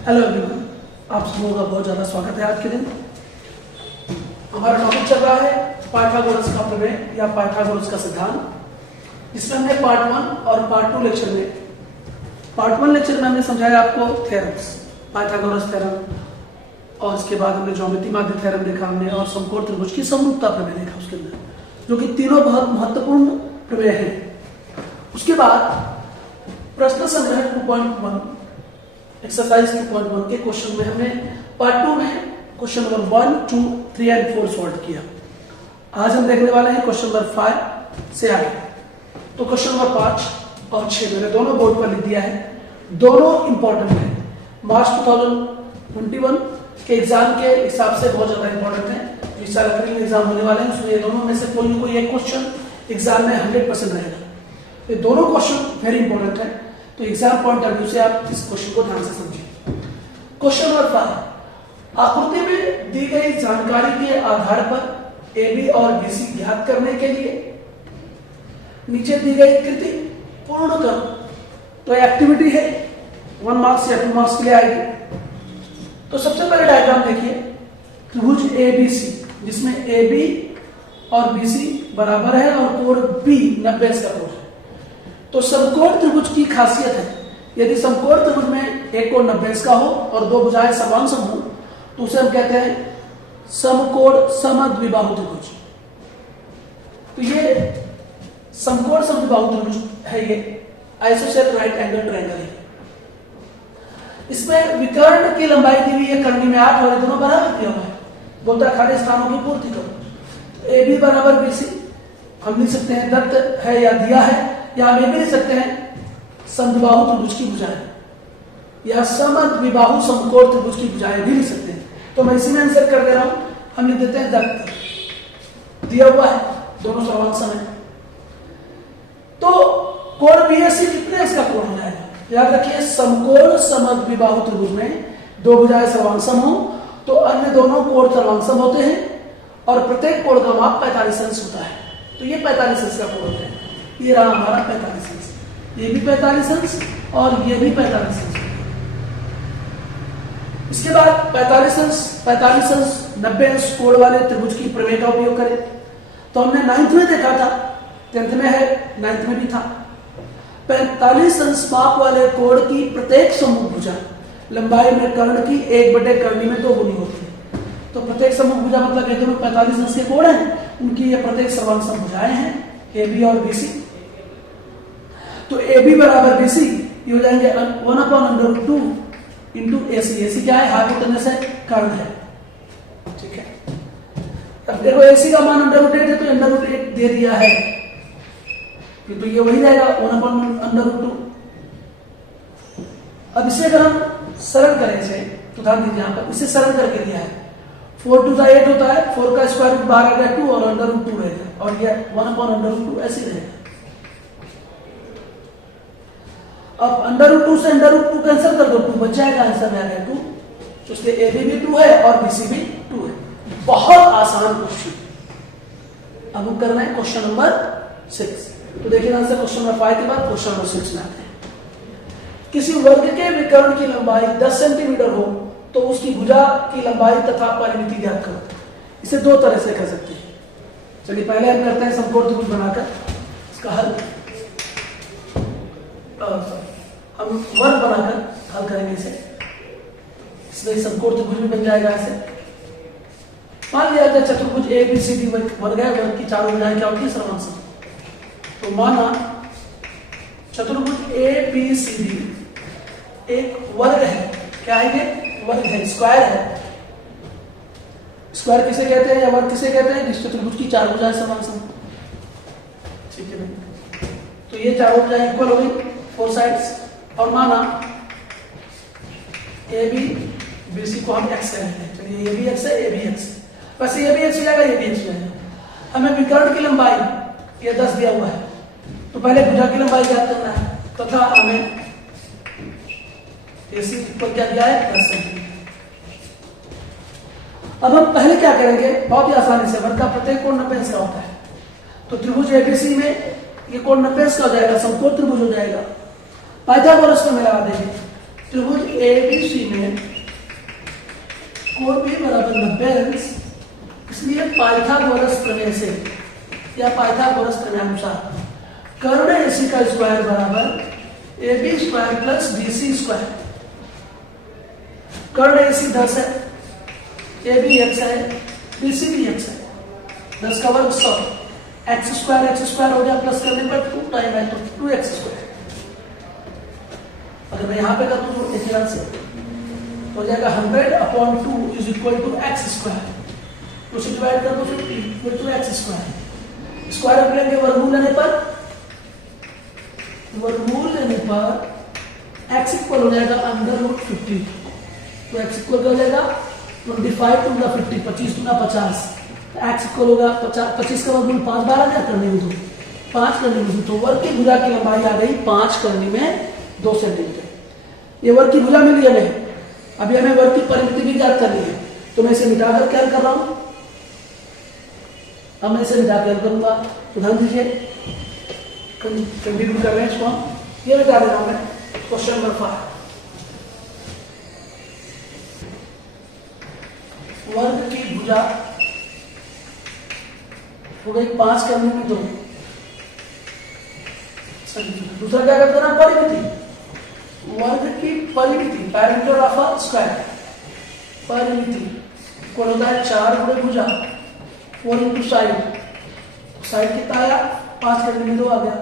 Hello everyone, आप सबों का बहुत ज़्यादा स्वागत है। आज के दिन हमारा टॉपिक चल रहा है पाइथागोरस का प्रमेय या पाइथागोरस का सिद्धांत, जिसमें हमने पार्ट 1 और पार्ट 2 लेक्चर में हमने समझाया आपको थ्योरम्स, पाइथागोरस थ्योरम, और उसके बाद हमने ज्योमेट्री माध्य थ्योरम देखा हमने, और समकोण त्रिभुज की समरूपता प्रमेय देखा उसके अंदर, जो कि तीनों बहुत महत्वपूर्ण प्रमेय हैं। उसके बाद प्रश्न संग्रह 2.1 एक्सरसाइज 2.1 के क्वेश्चन में हमने पार्ट 2 में क्वेश्चन नंबर 1, 2, 3 एंड 4 सॉल्व किया। आज हम देखने वाले हैं क्वेश्चन नंबर 5 से आगे। तो क्वेश्चन नंबर 5 और 6 मैंने दोनों बोर्ड पर लिख दिया है, दोनों इंपॉर्टेंट है। मार्च 2021 के एग्जाम के हिसाब से बहुत ज्यादा इंपॉर्टेंट है। इस साल अप्रैल एग्जाम होने वाले हैं, उसमें दोनों में से कोई ना कोई एक क्वेश्चन एग्जाम में 100% रहेगा। ये दोनों क्वेश्चन वेरी इंपॉर्टेंट है, तो एग्जाम पॉइंट ऑफ व्यू से आप इस क्वेश्चन को ध्यान से समझिए। क्वेश्चन नंबर 5, आकृति में दी गई जानकारी के आधार पर AB और BC ज्ञात करने के लिए नीचे दी गई कृति पूर्ण करो। तो एक्टिविटी है 1 मार्क्स या 2 मार्क्स के लिए आएगी। तो सबसे पहले डायग्राम देखिए, त्रिभुज ABC जिसमें AB और BC बराबर है और कोण B 90 का कोण है। तो समकोण त्रिभुज की खासियत है, यदि समकोण त्रिभुज में एक कोण 90 का हो और दो भुजाएं समान सम हो तो उसे हम कहते हैं समकोण समद्विबाहु त्रिभुज। तो ये समकोण समद्विबाहु त्रिभुज है, ये आइसोसेलेस राइट एंगल ट्रायंगल है। इसमें विकर्ण की लंबाई दी हुई है, करनी में 8 और दोनों बराबर दिया हुआ है। बोलता है खाली स्थानों की पूर्ति करो। तो AB बराबर BC हम लिख सकते हैं, दत्त है या दिया है, या हम ये भी लिख सकते हैं समद्विबाहु त्रिभुज की भुजाएं, या समद्विबाहु समकोण त्रिभुज की भुजाएं भी लिख सकते हैं। तो मैं इसी में आंसर कर दे रहा हूं, हम लिख देते हैं दत्त दिया हुआ है, दोनों समान सम है। तो कोण BAC कितने इसका कोण हो जाएगा? याद रखिए, समकोण समद्विबाहु त्रिभुज में दो भुजाएं समान सम हो तो अन्य दोनों कोण समान सम होते हैं और प्रत्येक कोण का माप 45 अंश होता है। तो ये 45 अंश का कोण होता है। ये रहा हमारा 45 अंश, ये भी 45 अंश और ये भी 45 अंश। इसके बाद 45 अंश 90 अंश कोण वाले त्रिभुज की प्रमेय का उपयोग करें। तो हमने 9th में देखा था, 10th में है, 9th में भी था। 45 अंश माप वाले कोण की प्रत्येक समूह भुजा लंबाई में कर्ण की 1/करनी में 2 गुनी होती है। तो प्रत्येक समूह भुजा मतलब ये दोनों 45 अंश के कोण हैं, उनकी ये प्रत्येक समान सम भुजाएं हैं AB और BC। तो AB बराबर BC ये हो जाएंगे 1/√2 इंटू AC। AC क्या है? हाइपोटेनस है, कर्ण है। ठीक है, अब देखो AC का मान √8 है, तो √8 दे दिया है, तो ये वही जाएगा 1/√2। अब इसे अगर हम सरल करें, इसे तो ध्यान दीजिए, यहां पर इसे सरल करके दिया है। 4 2 8 होता है, 4 का स्क्वायर रूट बाहर आ गया 2 और √2 रहेगा, और ये 1/√2 ऐसे रहेगा। अब √2 से √2 कैंसिल कर दो, 2 बच जाएगा, आंसर में आ गया 2। तो इसलिए AB भी 2 है और BC भी 2 है। बहुत आसान क्वेश्चन। अब हम कर रहे हैं क्वेश्चन नंबर 6। तो देखिए आंसर क्वेश्चन नंबर 5 के बाद क्वेश्चन नंबर 6 में आते हैं। किसी वर्ग के विकर्ण की लंबाई 10 सेंटीमीटर हो तो उसकी भुजा की लंबाई तथा परिमिति ज्ञात करो। इसे दो तरह से कर सकते हैं। चलिए पहले हम करते हैं समकोण त्रिभुज बनाकर इसका हल। हम वर्ग बनाकर हल करेंगे इसे, इसमें समकोण त्रिभुज भी बन जाएगा। ऐसे मान लिया जाए चतुर्भुज ABCD वर्ग है, वर्ग की चारों भुजाएं क्या होती है? समान सम। तो माना चतुर्भुज ABCD एक वर्ग है। क्या है ये? वर्ग है, स्क्वायर है। स्क्वायर किसे कहते हैं या वर्ग किसे कहते हैं? जिस चतुर्भुज की चार भुजाएं समान सम। ठीक है भाई, तो ये चारों भुजाएं इक्वल हो गई 4 साइड्स, और माना AB BC को हम x कहते हैं। चलिए ये भी x है, ये भी x है, बस ये भी x हो जाएगा, ये भी x हो जाएगा। हमें विकर्ण की लंबाई ये 10 दिया हुआ है, तो पहले भुजा की लंबाई ज्ञात करना है, तथा हमें AC पर क्या दिया है? 10 सेंटीमीटर। अब हम पहले क्या करेंगे? बहुत ही आसानी से, वर्ग का प्रत्येक कोण 90 अंश का होता है। तो त्रिभुज ABC में ये कोण 90 का हो जाएगा, समकोण त्रिभुज हो जाएगा। पाइथागोरस में मिला देंगे त्रिभुज एबीसी में कोण भी बराबर 90 अंश, इसलिए पाइथागोरस प्रमेय से या पाइथागोरस प्रमेयानुसार कर्ण एसी का स्क्वायर बराबर AB square plus BC square. कर्ण एसी 10 है, AB x है, BC भी x है, 10 का वर्ग 100, x स्क्वायर हो गया, प्लस करने पर 2 टाइम है तो 2x स्क्वायर। अगर मैं यहाँ पे कर दूँ इस तरह से तो हो जाएगा 100/2 is equal to x square, उसे डिवाइड कर दो 50 with 2x square. Square root लेंगे वर्गमूल लेने पर x इक्वल हो जाएगा √50, तो x इक्वल हो जाएगा 25 टू 50, 25 टू 50, x इक्वल होगा 25 का वर्गमूल 5 बार आ जाए करने में 2, 5 करने में 2, तो वर्ग की भुजा की लंबाई आ गई 5 करने में 2 सेंटीमीटर। ये वर्ग की भुजा मिली हमें। अभी हमें वर्ग की परिमिति भी ज्ञात करनी है, तो मैं इसे मिटाकर क्या कर रहा हूं, अब मैं इसे मिटाकर करूंगा। तो ध्यान दीजिए, कंटिन्यू कर रहे हैं इसको हम, ये मिटा दे रहा हूं मैं। क्वेश्चन नंबर 5, वर्ग की भुजा हो गई 5 करने में 2। दूसरा क्या करते हैं, परिमिति, वर्ग की परिमिति, पैरामीटर ऑफ अ स्क्वायर, परिमिति को होता है 4 गुणे भुजा 4 इंटू साइड कितना आया, 5 करने में 2 आ गया,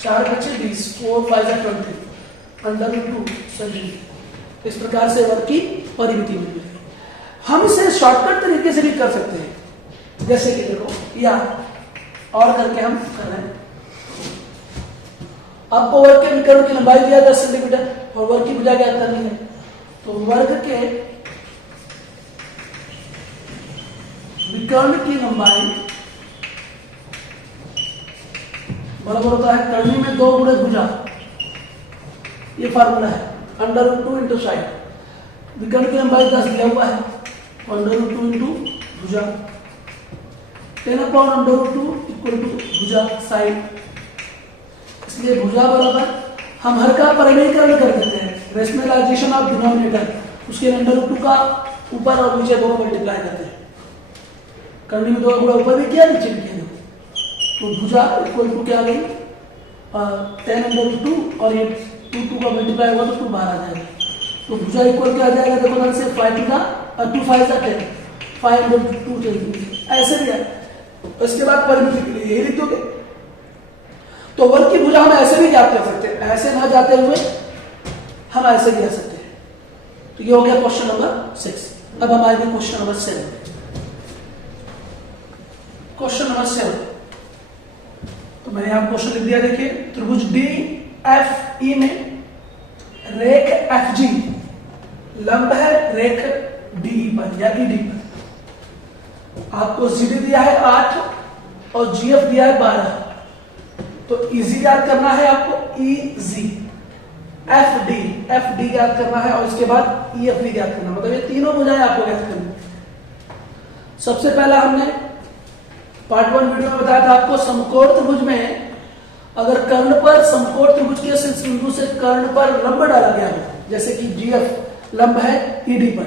4 बचे 20, 4 5 20 √2 सेंटीमीटर। इस प्रकार से वर्ग की परिमिति मिल गई। हम इसे शॉर्टकट तरीके से भी कर सकते हैं, जैसे कि देखो या और करके हम कर रहे हैं। आपको वर्ग के विकर्ण की लंबाई दिया 10 सेंटीमीटर और वर्ग की भुजा ज्ञात करनी है, तो वर्ग के विकर्ण की लंबाई बराबर होता है कर्णी में 2 गुणे भुजा, ये फार्मूला है, √2 इंटू साइड। विकर्ण की लंबाई 10 दिया हुआ है, √2 इंटू भुजा, 10/√2 इक्वल टू भुजा साइड। इसलिए भुजा बराबर हम हर का परिमेयीकरण कर देते हैं, रेशनलाइजेशन ऑफ डिनोमिनेटर, उसके √2 का ऊपर और नीचे दोनों मल्टीप्लाई करते हैं। करनी में 2 गुणा ऊपर भी किया, नीचे भी किया, तो भुजा इक्वल टू क्या गई 10/2 और ये 2 का मल्टीप्लाई हुआ तो 2 बाहर आ जाएगा, तो भुजा इक्वल क्या आ जाएगा, देखो ध्यान से 5 2 5 10, 5/2 10, ऐसे भी है। इसके बाद परिमिति के लिए यही लिख दोगे, तो वर्ग की भुजा हम ऐसे भी ज्ञात कर सकते हैं, ऐसे ना जाते हुए हम ऐसे भी जा सकते हैं। तो ये हो गया क्वेश्चन नंबर 6। अब हम आएंगे क्वेश्चन नंबर 7। क्वेश्चन नंबर 7, तो मैंने यहां क्वेश्चन लिख दिया, देखिए त्रिभुज DFE में रेख FG लंब है रेख DE पर या ED पर। आपको CD दिया है 8 और GF दिया है 12, तो इजी याद करना है आपको, EG, FD याद करना है और इसके बाद EF भी याद करना, मतलब ये तीनों भुजाएं आपको याद करनी। सबसे पहला हमने पार्ट 1 वीडियो में बताया था आपको, समकोण त्रिभुज में अगर कर्ण पर समकोण त्रिभुज के शीर्ष बिंदु से कर्ण पर लंब डाला गया हो, जैसे कि GF लंब है ED पर,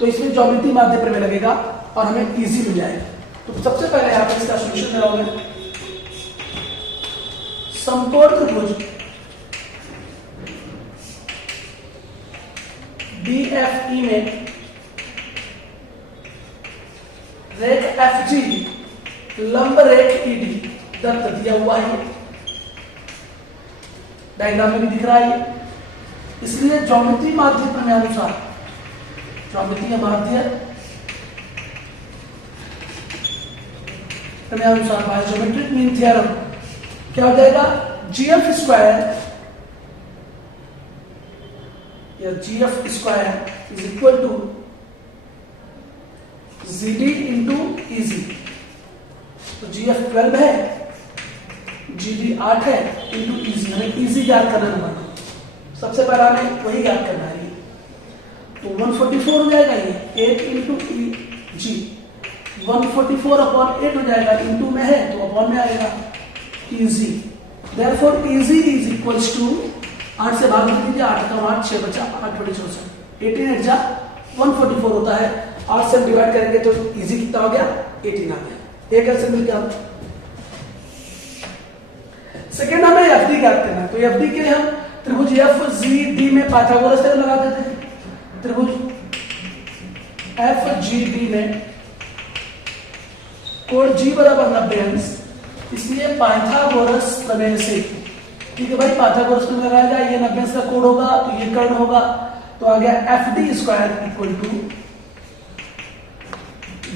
तो इसमें ज्योमेट्री माध्य प्रमेय लगेगा और हमें इजी मिल जाएगा। तो सबसे पहले यहाँ पर इसका सोल्यूशन लगाओगे, समकोण त्रिभुज DFE में रेख FG लंब रेख ED दत्त दिया हुआ है, डायग्राम में भी दिख रहा है, इसलिए ज्योमेट्री माध्य प्रमेयानुसार, ज्योमेट्री माध्य प्रमेयानुसार बाय ज्योमेट्रिक मीन थ्योरम क्या हो जाएगा, GF स्क्वायर या GF square is equal to GD into EG। तो GF 12 है, GD 8 है इंटू EG, हमें EG याद करना है, सबसे पहला हमें वही याद करना है। तो 144 हो जाएगा, ये 8 इंटू EG, 144/8 हो जाएगा, इंटू में है तो अपॉन में आएगा EG। Therefore EG is equals to 8 से भाग दीजिए, 8 का 8, 6 बचा, 8 बड़ी 64, 18 एग्जा 144 होता है। 8 से हम डिवाइड करेंगे तो इजी कितना हो गया, 18 आ गया। एक आंसर मिल गया। सेकेंड हमें एफ डी ज्ञात करना है, तो एफ डी के लिए हम त्रिभुज एफ जी डी में पाइथागोरस थ्योरम लगा देते हैं। त्रिभुज एफ जी डी में कोण जी बराबर 90 अंश, इसलिए पाइथागोरस प्रमेय से, ठीक है भाई, पाइथागोरस प्रमेय लगाया जाए, ये 90 अंश का कोण होगा तो ये कर्ण होगा, तो आ गया F D square equal to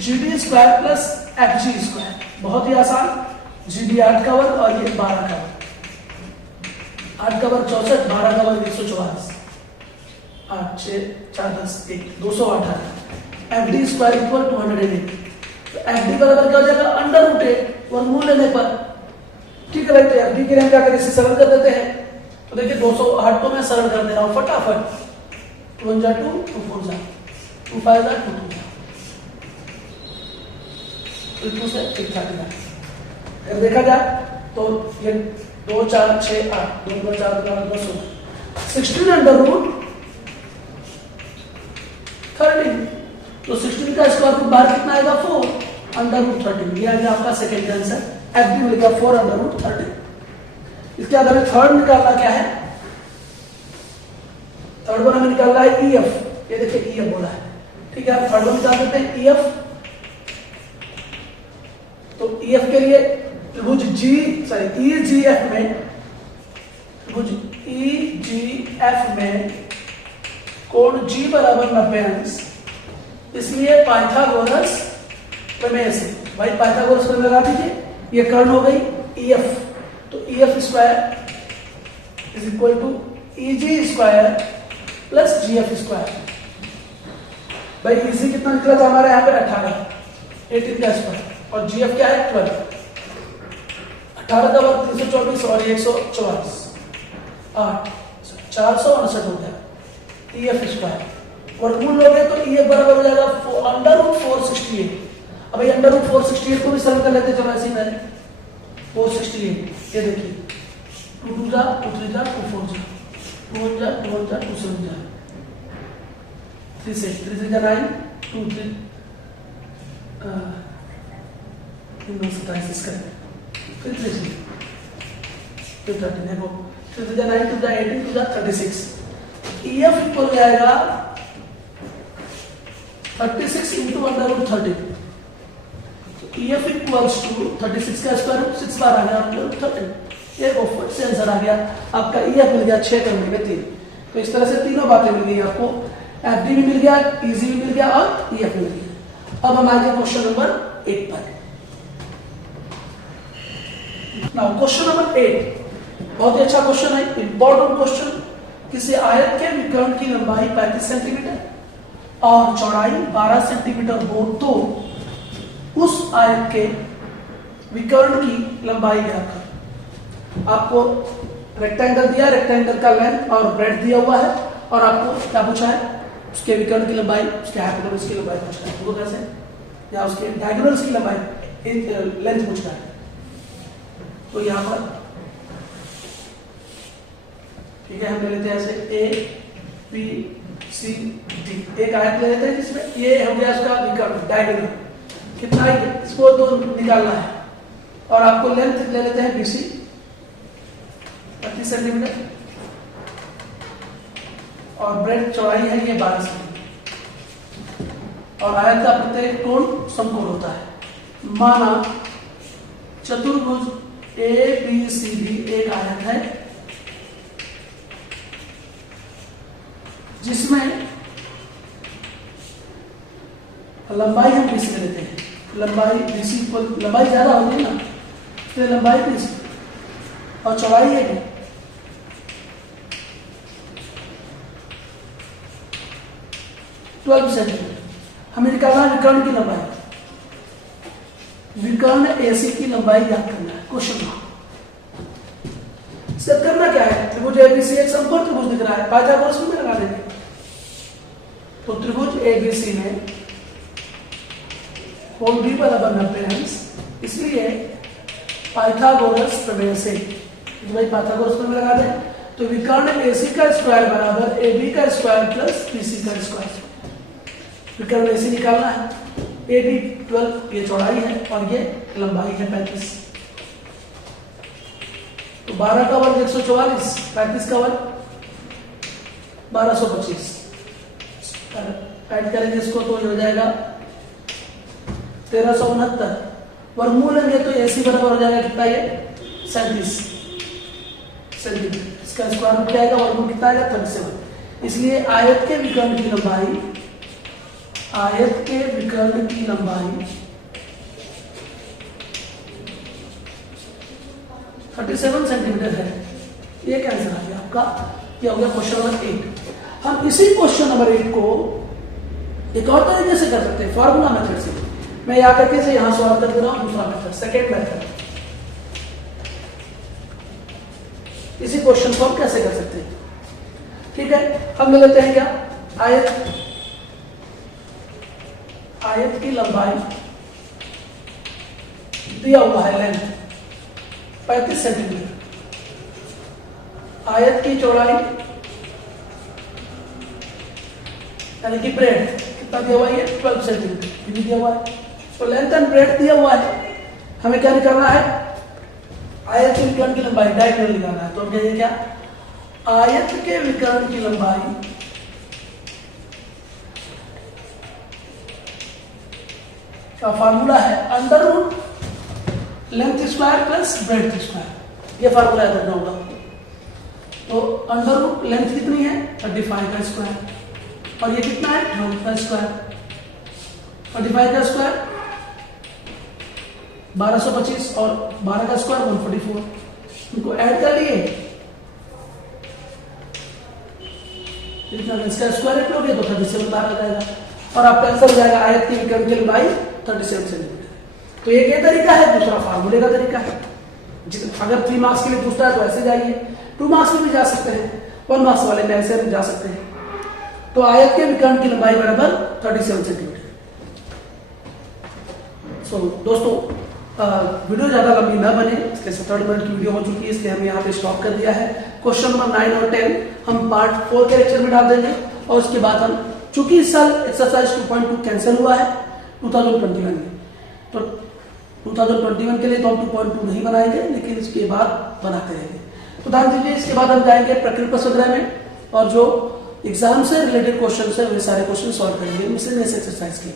G D square plus F G square. बहुत ही आसान, जी डी 8 का वर्ग और ये 12 का वर्ग, 8 का वर्ग 64, 12 का वर्ग 144, 8 6 4 10 1 208 एफ डी स्क्वायर इक्वल 208। तो एफ डी बराबर क्या हो जाएगा, अंडर रूट 8 वर्गमूल लेने पर, ठीक है भाई। तो एफ डी के लिए हम क्या करें, इसे सरल कर देते हैं। तो देखिए 208 को मैं सरल कर दे रहा हूं फटाफट, 2 1 जा 2 2 4 जा 2 5 जा 2 2 जा, तो 2 से 1 काटेगा। फिर देखा जाए तो ये 2 4 6 8 2 4 2 16 अंडर रूट 13, तो 16 का स्क्वायर रूट बाहर कितना आएगा, 4 अंडर रूट 13। ये आ गया आपका सेकेंड आंसर, एफ डी मिल गया 4 अंडर रूट 13। इसके बाद हमें थर्ड निकालना क्या है, थर्ड वन हमें निकालना है ई एफ। ये देखिए ई एफ बोला है, ठीक है, थर्ड वन निकाल देते हैं ई एफ। तो ई एफ के लिए त्रिभुज जी सॉरी ई जी एफ में, त्रिभुज ई जी एफ में कोण जी बराबर 90 अंश, इसलिए पाइथागोरस प्रमेय से, भाई पाइथागोरस प्रमेय लगा दीजिए, ये कर्ण हो गई ई एफ, तो E F square is equal to E G square plus G F square. भाई इजी कितना निकला था हमारे यहाँ पे 18, 18 का स्क्वायर, और जी एफ क्या है 12, 18 का वर्ग 324 और 144, 8 469 हो गया ई एफ स्क्वायर। वर्गमूल लोगे तो ई एफ बराबर हो जाएगा अंडर रूट 468। अब ये अंडर रूट 468 को भी सरल कर लेते, चलो ऐसे ही मैंने 468, ये देखिए 2 2 जा 2 3 जा 2 4 जा 2 1 जा 2 1 जा 2 7 जा 3 6 3 3 जा 9 2 3 27 करें, फिर 3 3 फिर 13 देखो 3 जा 9 2 जा 18 2 जा 36। ई एफ इक्वल हो जाएगा 36 into under root 30। E F equals to 36 का स्क्वायर रूट 6 बार आ गया अंडर रूट 30। ये फट से आंसर आ गया आपका, ई एफ मिल गया 6 करने में 3। तो इस तरह से तीनों बातें मिल गई आपको, एफ डी भी मिल गया, ईजी भी मिल गया और ई एफ मिल गया। अब हम आगे क्वेश्चन नंबर 8 पर। नाउ क्वेश्चन नंबर 8 बहुत ही अच्छा क्वेश्चन है, इंपॉर्टेंट क्वेश्चन। किसी आयत के विकर्ण की लंबाई 35 सेंटीमीटर और चौड़ाई 12 सेंटीमीटर हो तो उस आयत के विकर्ण की लंबाई ज्ञात करो। आपको रेक्टेंगल दिया, रेक्टेंगल का लेंथ और ब्रेड्थ दिया हुआ है, और आपको क्या पूछा है, उसके विकर्ण की लंबाई, उसके हाइपोटेनस की लंबाई पूछना है, वो कैसे, या उसके डायगोनल्स की लंबाई लेंथ पूछना है। तो यहां पर ठीक है, हम ले लेते हैं ऐसे ए बी सी डी, एक आयत ले लेते हैं जिसमें ये हो गया उसका विकर्ण डायगोनल, कितना है इसको तो निकालना है, और आपको लेंथ ले लेते हैं बीसी 35 सेंटीमीटर, और ब्रेड चौड़ाई है ये 12 सेंटीमीटर, और आयत का प्रत्येक कोण समकोण होता है। माना चतुर्भुज ए बी सी डी एक आयत है जिसमें लंबाई हम बीसी ले लेते हैं, लंबाई बीसी को लंबाई ज्यादा होगी ना, तो लंबाई बीसी और चौड़ाई है 12 सेंटीमीटर। हमें निकालना है विकर्ण की लंबाई, विकर्ण एसी की लंबाई ज्ञात करना है। क्वेश्चन मार्क से करना क्या है, त्रिभुज एबीसी एक समकोण त्रिभुज दिख रहा है, पाइथागोरस में लगा देंगे। तो त्रिभुज एबीसी में कोण बी बराबर 90 अंश, इसलिए पाइथागोरस प्रमेय से, भाई पाइथागोरस प्रमेय लगा दें, तो विकर्ण AC का स्क्वायर बराबर AB का स्क्वायर प्लस BC का स्क्वायर। विकर्ण AC निकालना है। AB 12 ये चौड़ाई है और ये लंबाई है 35। तो 12 का वर्ग 144, 35 का वर्ग 1225। ऐड करेंगे इसको तो ये हो जाएगा 1369। वर्गमूल लेंगे तो AC बराबर हो जाएगा कितना, ये 37 सेंटीमीटर। इसका स्क्वायर रूट क्या आएगा, वर्गमूल कितना आएगा 37। इसलिए आयत के विकर्ण की लंबाई, आयत के विकर्ण की लंबाई 37 सेंटीमीटर है। ये कैंसर आ गया आपका, ये हो गया क्वेश्चन नंबर 8। हम इसी क्वेश्चन नंबर 8 को एक और तरीके से कर सकते हैं, फॉर्मूला मेथड से। मैं याद करके से यहां सॉल्व कर दे रहा हूं, दूसरा मेथड, सेकेंड मेथड। इसी क्वेश्चन को हम कैसे कर सकते हैं, ठीक है। हम ले लेते हैं क्या, आयत की लंबाई दिया हुआ है लेंथ 35 सेंटीमीटर, आयत की चौड़ाई यानी कि ब्रेड कितना दिया हुआ है, 12 सेंटीमीटर भी दिया हुआ है। तो लेंथ एंड ब्रेड दिया हुआ है, हमें क्या निकालना है, आयत के विकर्ण की लंबाई, डायगोनल निकालना है। तो हम कहेंगे क्या, आयत के विकर्ण की लंबाई का फार्मूला है under root length square plus breadth square. ये फार्मूला याद रखना होगा। तो अंडर रूट लेंथ कितनी है, 35 का स्क्वायर, और ये कितना है, 12 का स्क्वायर। 35 का स्क्वायर 1225 और 12 का स्क्वायर 144। इनको ऐड कर लिए, इसका स्क्वायर रूट लोगे तो 37 बार आ जाएगा और आपका आंसर हो जाएगा आयत की विकर्ण की लंबाई 37 सेंटीमीटर। तो एक ये तरीका है, दूसरा फार्मूले का तरीका है। अगर 3 मार्क्स के लिए पूछता है तो ऐसे जाइए, 2 मार्क्स में भी जा सकते हैं, 1 मार्क्स वाले में ऐसे भी जा सकते हैं। तो आयत के विकर्ण की लंबाई बराबर 37 सेंटीमीटर। सो दोस्तों, वीडियो ज्यादा लंबी ना बने, इसलिए 17 मिनट की वीडियो हो चुकी है, इसलिए हम यहाँ पे स्टॉप कर दिया है। क्वेश्चन नंबर 9 और 10 हम पार्ट 4 के लेक्चर में डाल देंगे, और उसके बाद हम, चूंकि इस साल एक्सरसाइज 2.2 कैंसिल हुआ है 2021 में, तो 2021 के लिए तो हम 2.2 नहीं बनाएंगे, लेकिन इसके बाद बनाते रहेंगे। तो ध्यान दीजिए, इसके बाद हम जाएंगे प्रकृति संग्रह में, और जो एग्जाम से रिलेटेड क्वेश्चन है वे सारे क्वेश्चन सॉल्व करेंगे मिसलेनियस एक्सरसाइज के।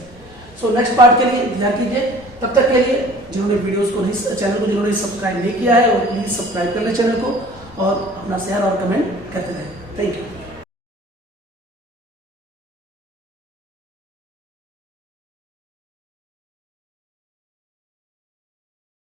सो नेक्स्ट पार्ट के लिए ध्यान कीजिए। तब तक के लिए जिन्होंने वीडियोस को नहीं, चैनल को जिन्होंने सब्सक्राइब नहीं किया है, वो प्लीज सब्सक्राइब कर ले चैनल को, और अपना शेयर और कमेंट करते रहें। Thank you.